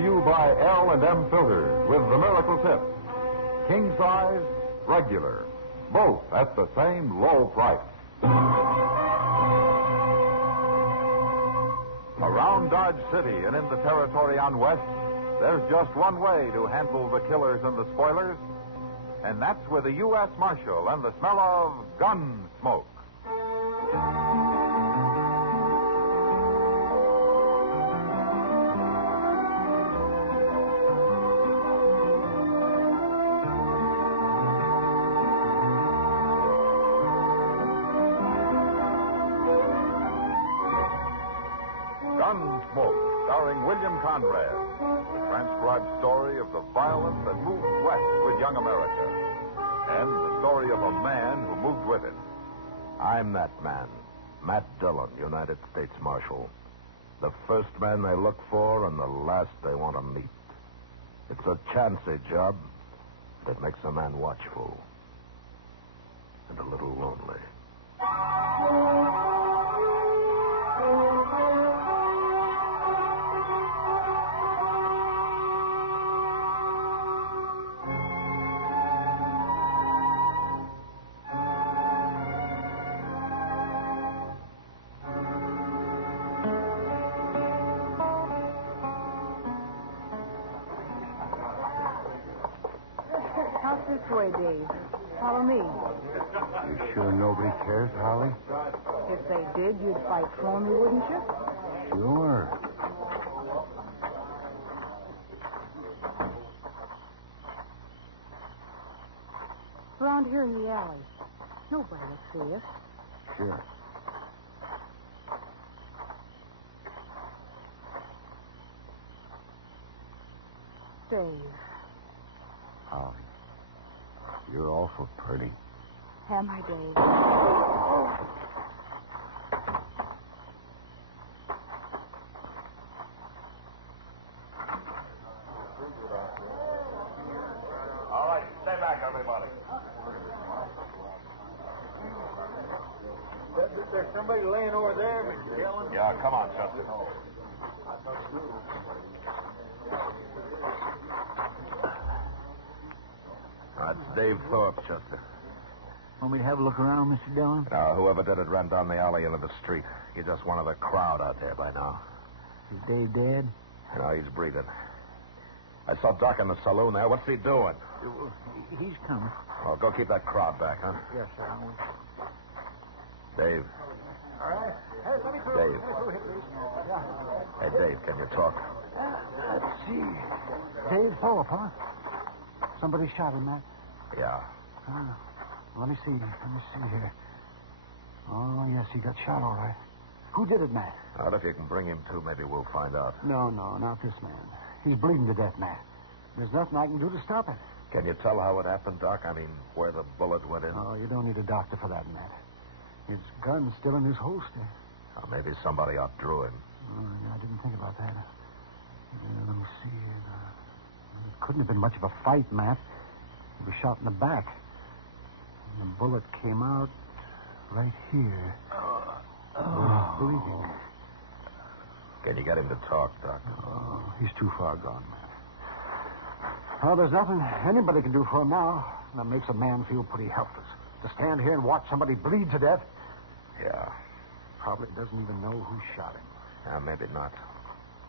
to you by L&M Filters with the Miracle Tip. King size, regular, both at the same low price. Around Dodge City and in the territory on West, there's just one way to handle the killers and the spoilers, and that's with a U.S. Marshal and the smell of Gunsmoke. Gunsmoke, starring William Conrad. The transcribed story of the violence that moved west with young America. And the story of a man who moved with it. I'm that man, Matt Dillon, United States Marshal. The first man they look for and the last they want to meet. It's a chancy job that makes a man watchful and a little lonely. This way, Dave. Follow me. You sure nobody cares, Holly? If they did, you'd fight for me, wouldn't you? Sure. Around here in the alley. Nobody will see us. Sure. Dave. Holly. You're awful pretty. Am I, Dave? All right, stay back, everybody. There's somebody laying over there, Mr. Dillon. Yeah, come on, Chester. That's Dave Thorpe, Chester. Want me to have a look around, Mr. Dillon? Now, whoever did it ran down the alley into the street. You're just one of the crowd out there by now. Is Dave dead? No, he's breathing. I saw Doc in the saloon there. What's he doing? He's coming. Oh, go keep that crowd back, huh? Yes, sir. I will. Dave. All right. Hey, let me through. Dave. Let me through here, please. Yeah. Hey, Dave, can you talk? Let's see. Dave Thorpe, huh? Somebody shot him, Matt. Yeah. Let me see. Let me see here. Oh, yes, he got shot all right. Who did it, Matt? Well, if you can bring him to, maybe we'll find out. No, not this man. He's bleeding to death, Matt. There's nothing I can do to stop it. Can you tell how it happened, Doc? I mean, where the bullet went in? Oh, you don't need a doctor for that, Matt. His gun's still in his holster. Oh, maybe somebody outdrew him. Oh, yeah, I didn't think about that. Let me see. It couldn't have been much of a fight, Matt. He was shot in the back. And the bullet came out right here. Bleeding. Can you get him to talk, Doc? Oh, he's too far gone, Matt. Well, there's nothing anybody can do for him now. That makes a man feel pretty helpless. To stand here and watch somebody bleed to death. Yeah. Probably doesn't even know who shot him. Maybe not.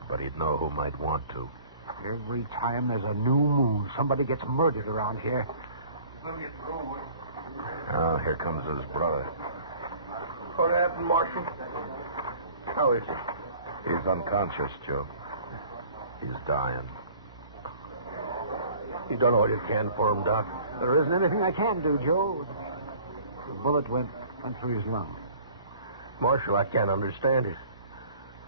But he'd know who might want to. Every time there's a new moon, somebody gets murdered around here. Oh, here comes his brother. What happened, Marshal? How is he? He's unconscious, Joe. He's dying. You done all you can for him, Doc. There isn't anything I can do, Joe. The bullet went through his lung. Marshal, I can't understand it.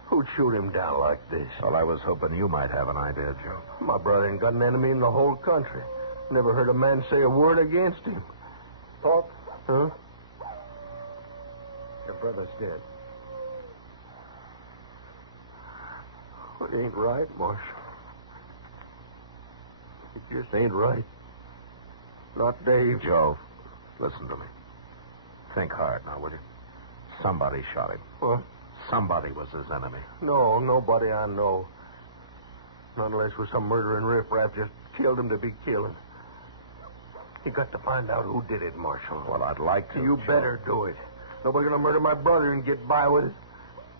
Who'd shoot him down like this? Well, I was hoping you might have an idea, Joe. My brother ain't got an enemy in the whole country. Never heard a man say a word against him. Thorpe? Huh? Your brother's dead. It ain't right, Marshal. It just ain't right. Not Dave. Joe, listen to me. Think hard now, will you? Somebody shot him. What? Somebody was his enemy. No, nobody I know. Not unless it was some murdering riffraff just killed him to be killing. You got to find out who did it, Marshal. Well, I'd like to. You better do it. Nobody's going to murder my brother and get by with it.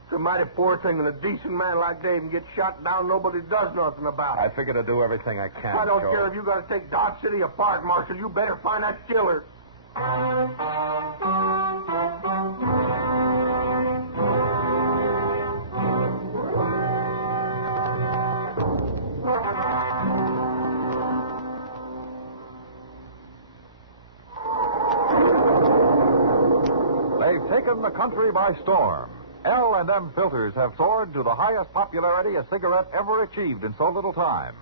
It's a mighty poor thing when a decent man like Dave can get shot down, nobody does nothing about it. I figure to do everything I can. I don't Joe. care if you got to take Dodge City apart, Marshal. You better find that killer. They've taken the country by storm. L&M filters have soared to the highest popularity a cigarette ever achieved in so little time.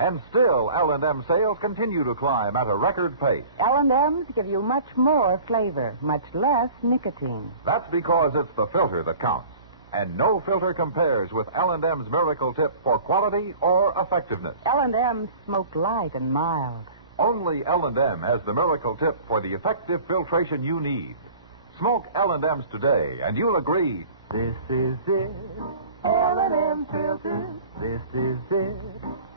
And still, L&M sales continue to climb at a record pace. L&M's give you much more flavor, much less nicotine. That's because it's the filter that counts. And no filter compares with L&M's Miracle Tip for quality or effectiveness. L&M smoke light and mild. Only L&M has the Miracle Tip for the effective filtration you need. Smoke L&M's today, and you'll agree. This is it. L&M filters. This is it.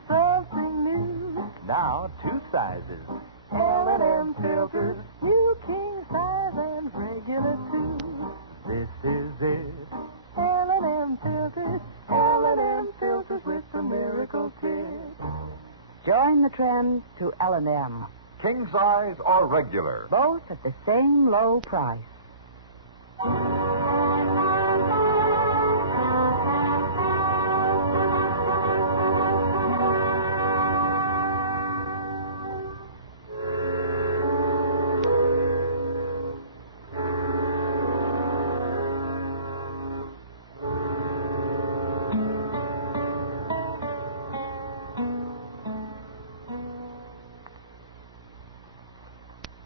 Something new. Now, 2 sizes. L&M filters. New king size and regular too. This is it. L&M filters. L&M filters with the Miracle Tip. Join the trend to L&M. King size or regular. Both at the same low price.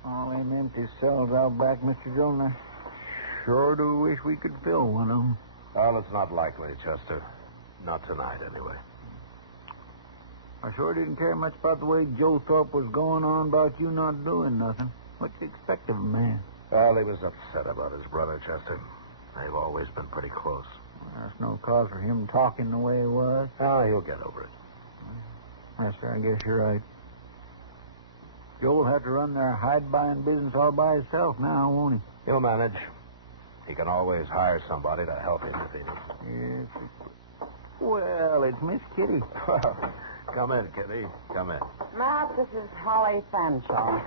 All them empty cells out back, Mr. Dillon. I sure do wish we could fill one of them. Well, it's not likely, Chester. Not tonight, anyway. I sure didn't care much about the way Joe Thorpe was going on about you not doing nothing. What you expect of a man? Well, he was upset about his brother, Chester. They've always been pretty close. There's no cause for him talking the way he was. Oh, he'll get over it. Yes, sir, I guess you're right. Joe will have to run their hide-buying business all by himself now, won't he? He'll manage. He can always hire somebody to help him if he needs. Yes. Well, it's Miss Kitty. Come in, Kitty. Come in. Matt, this is Holly Fanshawe.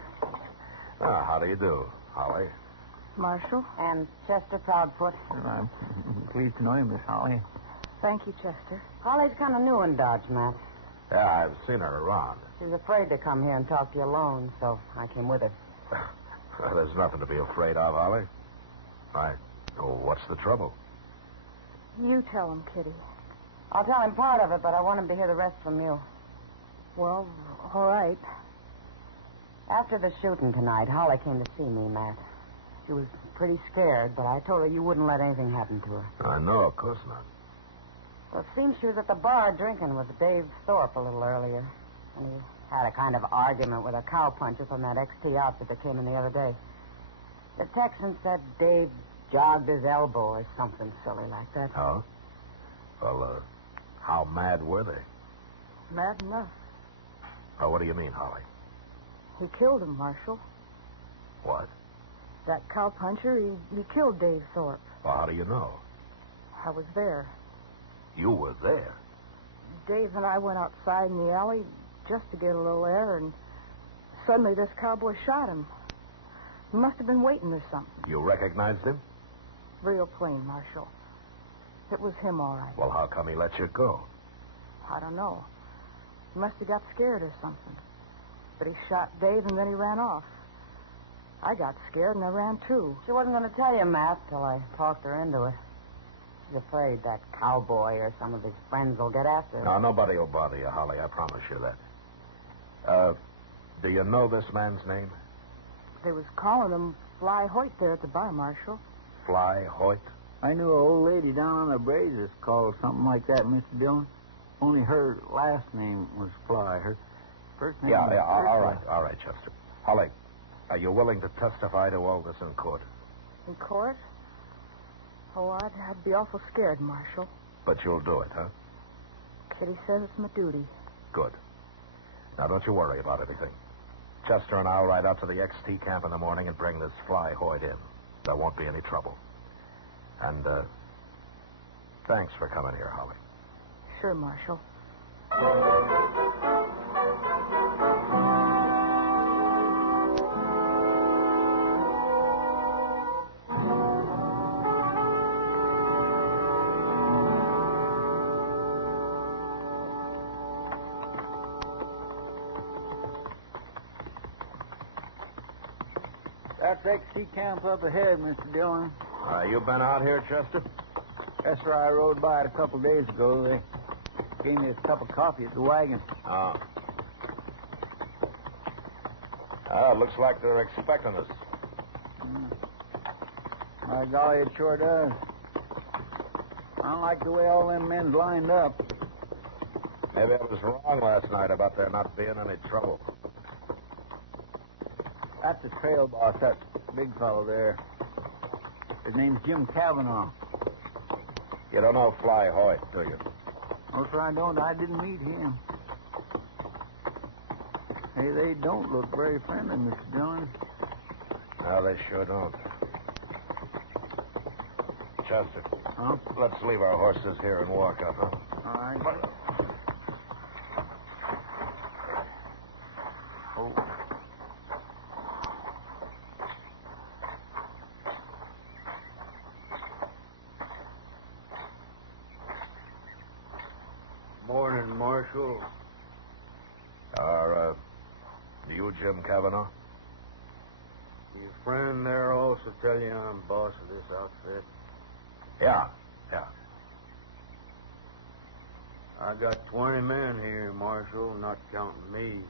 How do you do, Holly? Marshal. And Chester Proudfoot. I'm pleased to know you, Miss Holly. Thank you, Chester. Holly's kind of new in Dodge, Matt. Yeah, I've seen her around. She's afraid to come here and talk to you alone, so I came with her. There's nothing to be afraid of, Holly. Right. Oh, what's the trouble? You tell him, Kitty. I'll tell him part of it, but I want him to hear the rest from you. Well, all right. After the shooting tonight, Holly came to see me, Matt. She was pretty scared, but I told her you wouldn't let anything happen to her. I know, of course not. Well, it seems she was at the bar drinking with Dave Thorpe a little earlier. And he had a kind of argument with a cowpuncher from that XT outfit that came in the other day. The Texan said Dave jogged his elbow or something silly like that. Oh? Well, how mad were they? Mad enough. Oh, what do you mean, Holly? He killed him, Marshal. What? That cowpuncher, he killed Dave Thorpe. Well, how do you know? I was there. You were there. Dave and I went outside in the alley just to get a little air, and suddenly this cowboy shot him. He must have been waiting or something. You recognized him? Real plain, Marshal. It was him, all right. Well, how come he let you go? I don't know. He must have got scared or something. But he shot Dave, and then he ran off. I got scared, and I ran, too. She wasn't going to tell you, Matt, till I talked her into it. She's afraid that cowboy or some of his friends will get after her. No, nobody will bother you, Holly. I promise you that. Do you know this man's name? They was calling him Fly Hoyt there at the bar, Marshal. Fly Hoyt? I knew an old lady down on the Brazos called something like that, Mr. Dillon. Only her last name was Fly. Her first name was all right, Chester. Holly, are you willing to testify to all this in court? In court? Oh, I'd be awful scared, Marshal. But you'll do it, huh? said he says it's my duty. Good. Now, don't you worry about anything. Chester and I'll ride out to the XT camp in the morning and bring this fly Hoyt in. There won't be any trouble. And, thanks for coming here, Holly. Sure, Marshal. That's XT camp up ahead, Mr. Dillon. You been out here, Chester? Yes, sir. I rode by it a couple of days ago. They gave me a cup of coffee at the wagon. Oh. It looks like they're expecting us. My golly, it sure does. I don't like the way all them men's lined up. Maybe I was wrong last night about there not being any trouble. That's the trail boss, that big fellow there. His name's Jim Cavanaugh. You don't know Fly Hoyt, do you? No, sir, I don't. I didn't meet him. Hey, they don't look very friendly, Mr. Dillon. No, they sure don't. Chester. Huh? Let's leave our horses here and walk up, huh? All right. Oh. Morning, Marshal. Are, you Jim Cavanaugh? Your friend there also tell you I'm boss of this outfit? Yeah. I got 20 men here, Marshal, not counting me.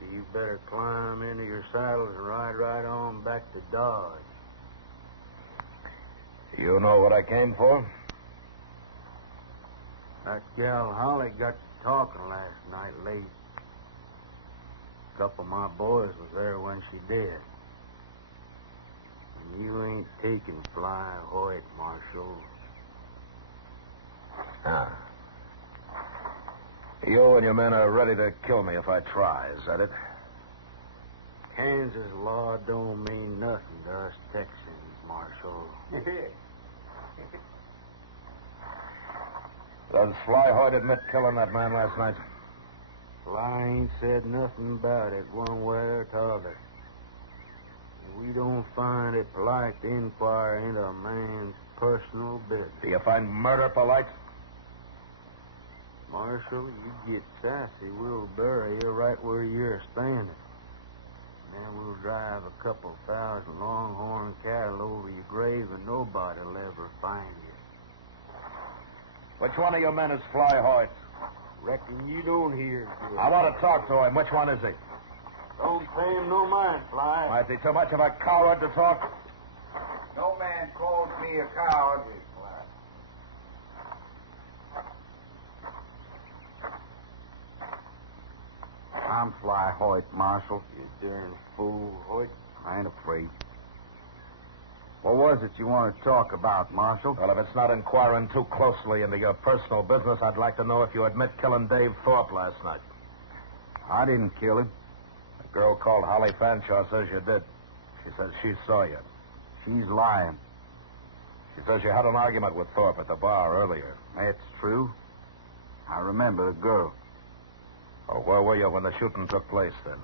So you better climb into your saddles and ride right on back to Dodge. You know what I came for? That gal Holly got to talking last night late. A couple of my boys was there when she did. And you ain't taking Fly Hoyt, Marshal. Ah. You and your men are ready to kill me if I try, is that it? Kansas law don't mean nothing to us Texans, Marshal. Does Fly Hoyt admit killing that man last night? Fly ain't said nothing about it one way or t'other. We don't find it polite to inquire into a man's personal business. Do you find murder polite? Marshal, you get sassy, we'll bury you right where you're standing. Then we'll drive a couple thousand longhorn cattle over your grave and nobody'll ever find you. Which one of your men is Fly Hoyt? Reckon you don't hear good. I want to talk to him. Which one is he? Don't pay him no mind, Fly. Why, is he too much of a coward to talk? No man calls me a coward. I'm Fly Hoyt, Marshal. You darn fool, Hoyt. I ain't afraid. What was it you wanted to talk about, Marshal? Well, if it's not inquiring too closely into your personal business, I'd like to know if you admit killing Dave Thorpe last night. I didn't kill him. A girl called Holly Fanshawe says you did. She says she saw you. She's lying. She says you had an argument with Thorpe at the bar earlier. That's true. I remember the girl. Oh, where were you when the shooting took place, then?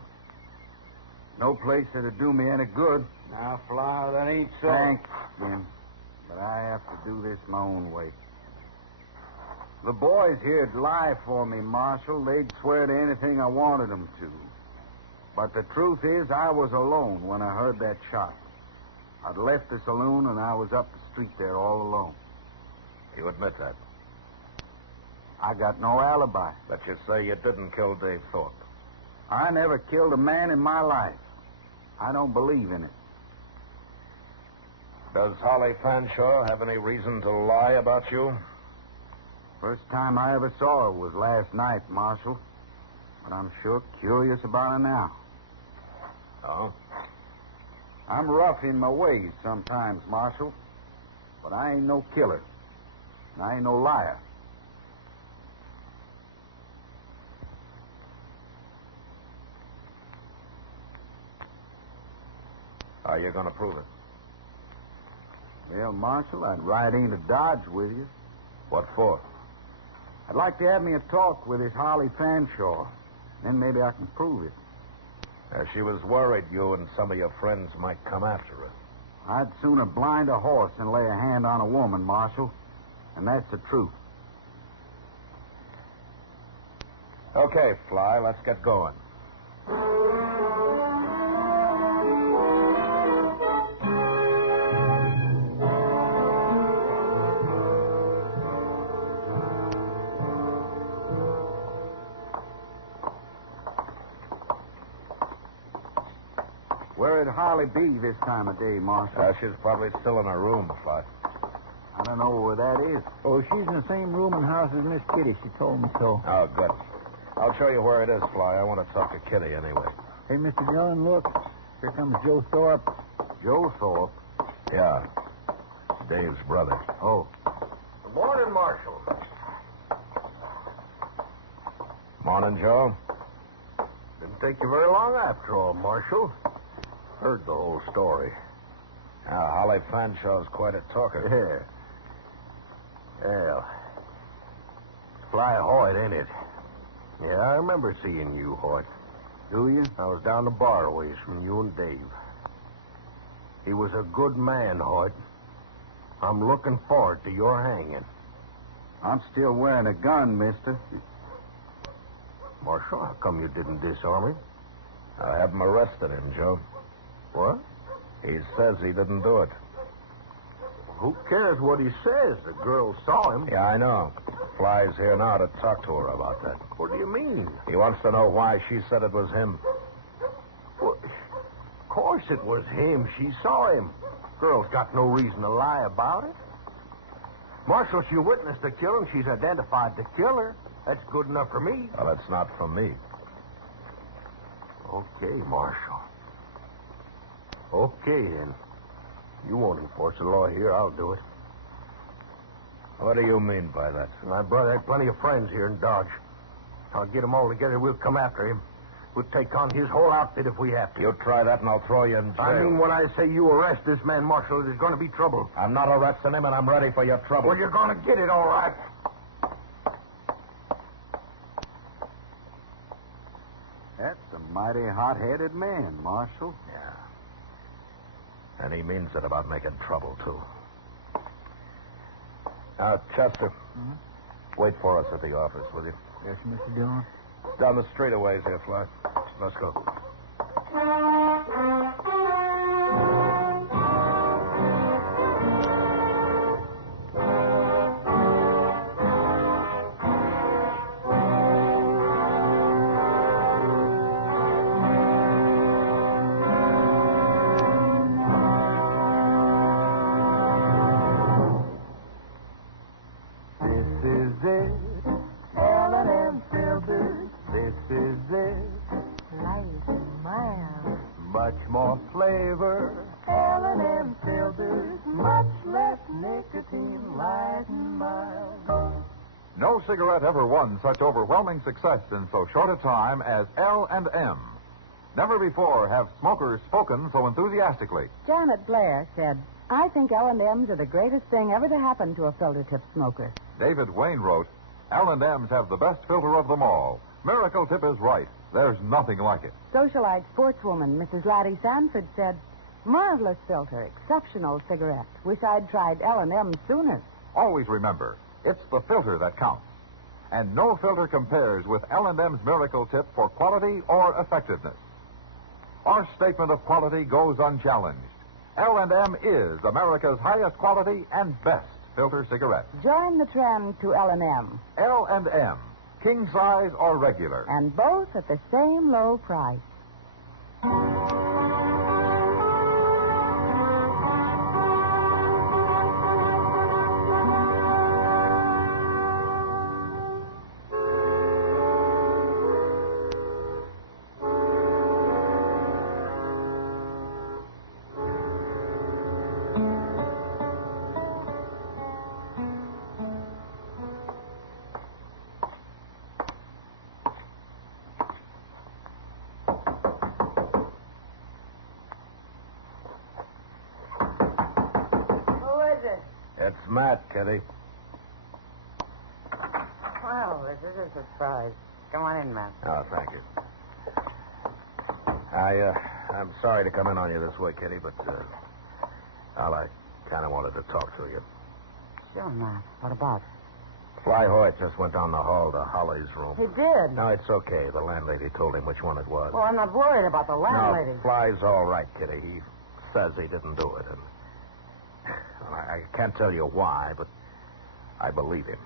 No place that'd do me any good. Now, Fly, that ain't so. Thanks, Jim. But I have to do this my own way. The boys here'd lie for me, Marshal. They'd swear to anything I wanted them to. But the truth is, I was alone when I heard that shot. I'd left the saloon and I was up the street there all alone. You admit that? I got no alibi. But you say you didn't kill Dave Thorpe. I never killed a man in my life. I don't believe in it. Does Holly Fanshawe have any reason to lie about you? First time I ever saw her was last night, Marshal. But I'm sure curious about her now. Oh? I'm rough in my ways sometimes, Marshal. But I ain't no killer. And I ain't no liar. How are you going to prove it? Well, Marshal, I'd ride into Dodge with you. What for? I'd like to have me a talk with this Harley Fanshawe. Then maybe I can prove it. She was worried you and some of your friends might come after her. I'd sooner blind a horse than lay a hand on a woman, Marshal. And that's the truth. Okay, Fly, let's get going. Where'd Harley be this time of day, Marshal? She's probably still in her room, Fly. I don't know where that is. Oh, she's in the same room and house as Miss Kitty. She told me so. Oh, good. I'll show you where it is, Fly. I want to talk to Kitty anyway. Hey, Mr. Dillon, look. Here comes Joe Thorpe. Joe Thorpe? Yeah. Dave's brother. Oh. Good morning, Marshal. Morning, Joe. Didn't take you very long after all, Marshal. Heard the whole story. Yeah, Holly Fanshaw's quite a talker. Yeah. Well, Fly Hoyt, ain't it? Yeah, I remember seeing you, Hoyt. Do you? I was down the bar ways from you and Dave. He was a good man, Hoyt. I'm looking forward to your hanging. I'm still wearing a gun, mister. Marshal, how come you didn't disarm him? I haven't arrested him, Joe. What? He says he didn't do it. Who cares what he says? The girl saw him. Yeah, I know. Fly's here now to talk to her about that. What do you mean? He wants to know why she said it was him. Well, of course it was him. She saw him. Girl's got no reason to lie about it. Marshal, she witnessed the killing. She's identified the killer. That's good enough for me. Well, it's not from me. Okay, Marshal. Okay, then. You won't enforce the law here. I'll do it. What do you mean by that? My brother had plenty of friends here in Dodge. I'll get them all together. We'll come after him. We'll take on his whole outfit if we have to. You try that and I'll throw you in jail. I mean, when I say you arrest this man, Marshal, there's going to be trouble. I'm not arresting him and I'm ready for your trouble. Well, you're going to get it, all right. That's a mighty hot-headed man, Marshal. Yeah. And he means it about making trouble, too. Chester, wait for us at the office, will you? Yes, Mr. Dillon. Down the street a ways here, Fly. Let's go. Much more flavor. L&M filters, much less nicotine, light and mild. No cigarette ever won such overwhelming success in so short a time as L&M. Never before have smokers spoken so enthusiastically. Janet Blair said, I think L&Ms are the greatest thing ever to happen to a filter-tip smoker. David Wayne wrote, L&Ms have the best filter of them all. Miracle Tip is right. There's nothing like it. Socialite sportswoman Mrs. Laddie Sanford said, marvelous filter, exceptional cigarette. Wish I'd tried L&M sooner. Always remember, it's the filter that counts. And no filter compares with L&M's Miracle Tip for quality or effectiveness. Our statement of quality goes unchallenged. L&M is America's highest quality and best filter cigarette. Join the trend to L&M. L&M, king size or regular. And both at the same low price. Matt, Kitty. Well, this is a surprise. Come on in, Matt. Oh, thank you. I'm sorry to come in on you this way, Kitty, but, I kind of wanted to talk to you. Sure, Matt. What about? Fly Hoyt just went down the hall to Holly's room. He did? No, it's okay. The landlady told him which one it was. Well, I'm not worried about the landlady. No, Fly's all right, Kitty. He says he didn't do it, and I can't tell you why, but I believe him.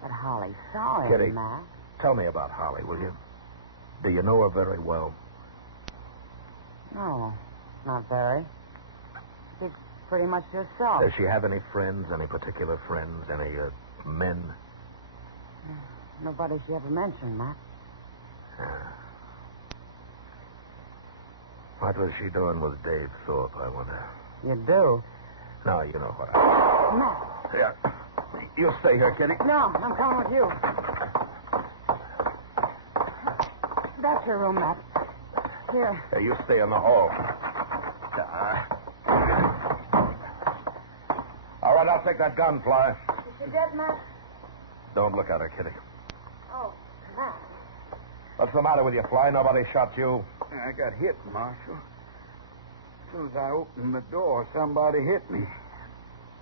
But Holly saw him, Kitty, Matt. tell me about Holly, will you? Do you know her very well? No, not very. She's pretty much herself. Does she have any friends, any particular friends, any men? Nobody she ever mentioned, Matt. What was she doing with Dave Thorpe, I wonder? You do? No, you know what I... Matt. Yeah. You stay here, Kitty. No, I'm coming with you. That's your room, Matt. Here. Hey, you stay in the hall. All right, I'll take that gun, Fly. Is she dead, Matt? Don't look at her, Kitty. Oh, Matt. What's the matter with you, Fly? Nobody shot you. I got hit, Marshal. As soon as I opened the door, somebody hit me.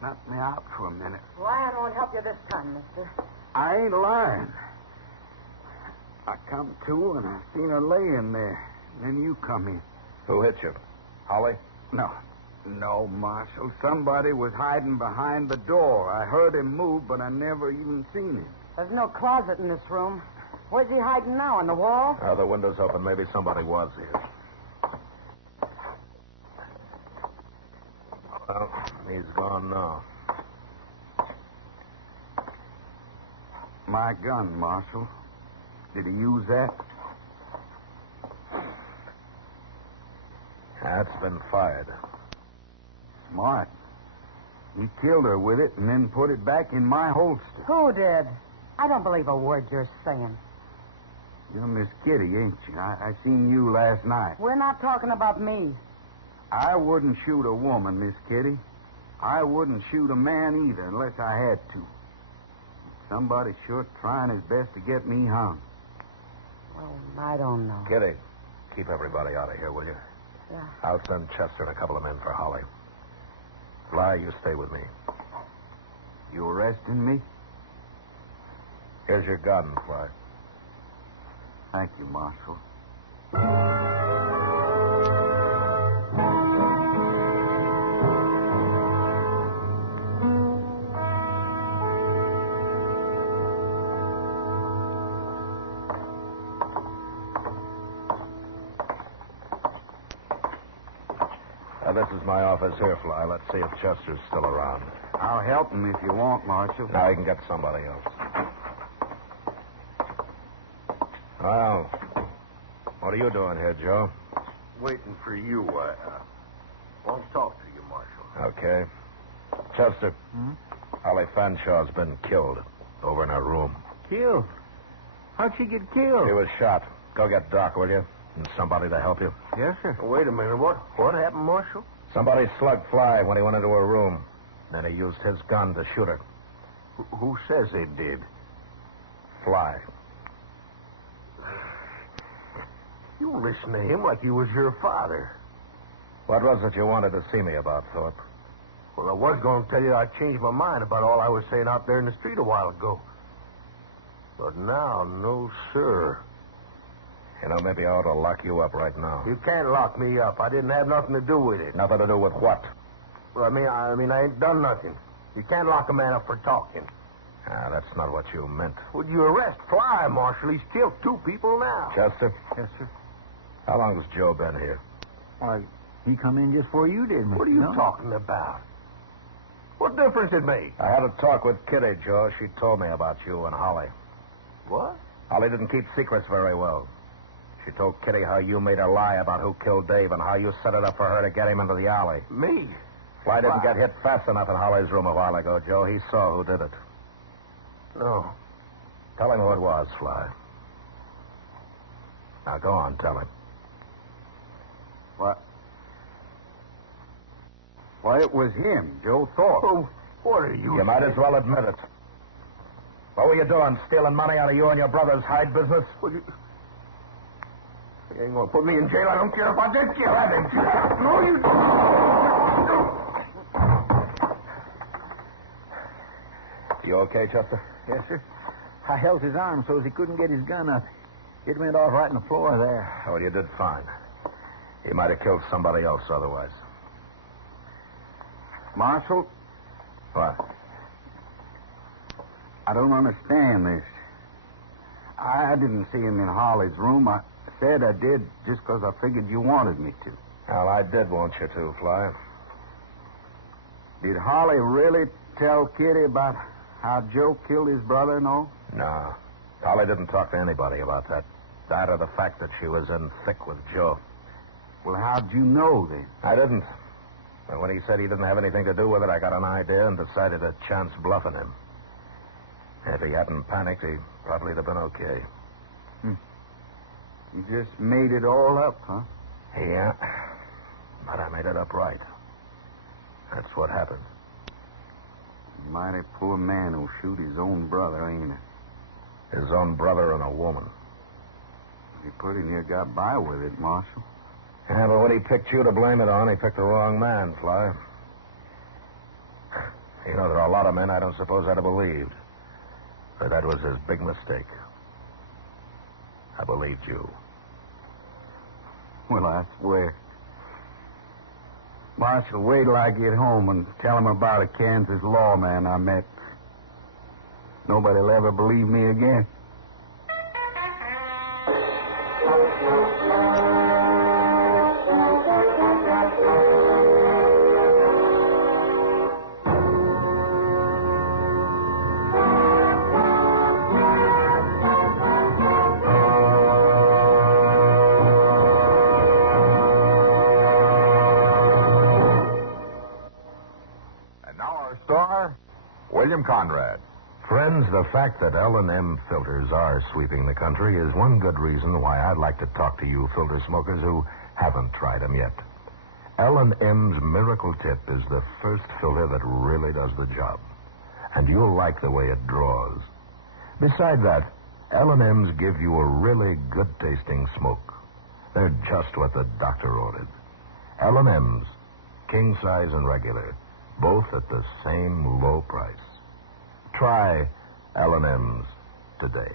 Knocked me out for a minute. Lion won't help you this time, mister. I ain't lying. I come to and I seen her laying there. Then you come in. Who hit you? Holly? No, Marshal. Somebody was hiding behind the door. I heard him move, but I never even seen him. There's no closet in this room. Where's he hiding now? On the wall? The window's open. Maybe somebody was here. Well, he's gone now. My gun, Marshal. Did he use that? That's been fired. Smart. He killed her with it and then put it back in my holster. Who did? I don't believe a word you're saying. You're Miss Kitty, ain't you? I seen you last night. We're not talking about me. I wouldn't shoot a woman, Miss Kitty. I wouldn't shoot a man either unless I had to. Somebody's sure trying his best to get me hung. Well, I don't know. Kitty, keep everybody out of here, will you? Yeah. I'll send Chester and a couple of men for Holly. Fly, you stay with me. You arresting me? Here's your gun, Fly. Thank you, Marshal. This is my office here, Fly. Let's see if Chester's still around. I'll help him if you want, Marshal. Now you can get somebody else. Well, what are you doing here, Joe? Waiting for you. I want to talk to you, Marshal. Okay. Chester, Holly Fanshaw's been killed over in her room. Killed? How'd she get killed? She was shot. Go get Doc, will you? And somebody to help you. Yes, sir. Wait a minute. What happened, Marshal? Somebody slugged Fly when he went into her room. Then he used his gun to shoot her. Who says they did? Fly. You listen to him like he was your father. What was it you wanted to see me about, Thorpe? Well, I was going to tell you I changed my mind about all I was saying out there in the street a while ago. But now, no, sir. You know, maybe I ought to lock you up right now. You can't lock me up. I didn't have nothing to do with it. Nothing to do with what? Well, I mean, I ain't done nothing. You can't lock a man up for talking. That's not what you meant. Would you arrest Fly, Marshal? He's killed 2 people now. Chester? Yes, sir. How long has Joe been here? Why, he come in just before you did, Mr. What are you No? talking about? What difference it made? I had a talk with Kitty, Joe. She told me about you and Holly. What? Holly didn't keep secrets very well. She told Kitty how you made her lie about who killed Dave and how you set it up for her to get him into the alley. Me? Fly didn't get hit fast enough in Holly's room a while ago, Joe. He saw who did it. No. Tell him who it was, Fly. Now, go on, tell him. What? Why, it was him, Joe Thorpe. What are you... You might as well admit it. What were you doing, stealing money out of you and your brother's hide business? Well, you ain't gonna put me in jail. I don't care if I did kill him. No, you... You okay, Chester? Yes, sir. I held his arm so he couldn't get his gun up. It went off right on the floor there. Oh, you did fine. He might have killed somebody else otherwise. Marshal, What? I don't understand this. I didn't see him in Holly's room. I said I did just because I figured you wanted me to. Well, I did want you to, Fly. Did Holly really tell Kitty about how Joe killed his brother and all? No. Holly didn't talk to anybody about that. That or the fact that she was in thick with Joe. Well, how'd you know then? I didn't. But when he said he didn't have anything to do with it, I got an idea and decided to chance bluffing him. If he hadn't panicked, he'd probably have been okay. You just made it all up, huh? Yeah. But I made it up right. That's what happened. Mighty poor man who'll shoot his own brother, ain't it? His own brother and a woman. He pretty near got by with it, Marshal. Yeah, but when he picked you to blame it on, he picked the wrong man, Fly. You know, there are a lot of men I don't suppose I'd have believed. But that was his big mistake. I believed you. Well, I swear. Marshal, wait till I get home and tell him about a Kansas lawman I met. Nobody'll ever believe me again. William Conrad. Friends, the fact that L&M filters are sweeping the country is one good reason why I'd like to talk to you filter smokers who haven't tried them yet. L&M's Miracle Tip is the first filter that really does the job. And you'll like the way it draws. Besides that, L&M's give you a really good-tasting smoke. They're just what the doctor ordered. L&M's, king size and regular, both at the same low price. Try L&M's today.